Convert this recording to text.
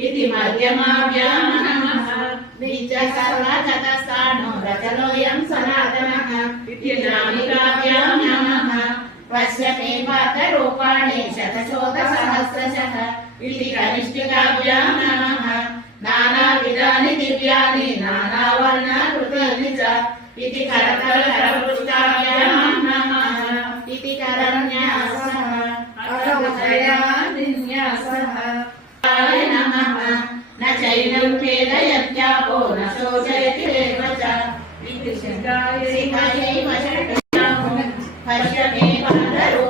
इति मध्यमाभ्यां नमः नित्य सर्वगतस्थानो रचलोऽयं सनातनः इति नामिकाभ्यां नमः पश्यते पात्ररूपाणि शतशोथसहस्रशः इति कनिष्ठिकाभ्यां नमः नानाविधानि दिव्यानि नानावर्णकृतानि च इति करतलकरपुष्टाभ्यां नमः इति करन्यासः अथोदयादिन्यासः नमः न चैनं खेदयत्यापो न शोचयति एव च इति शिखायै पश्यते पात्ररूपाणि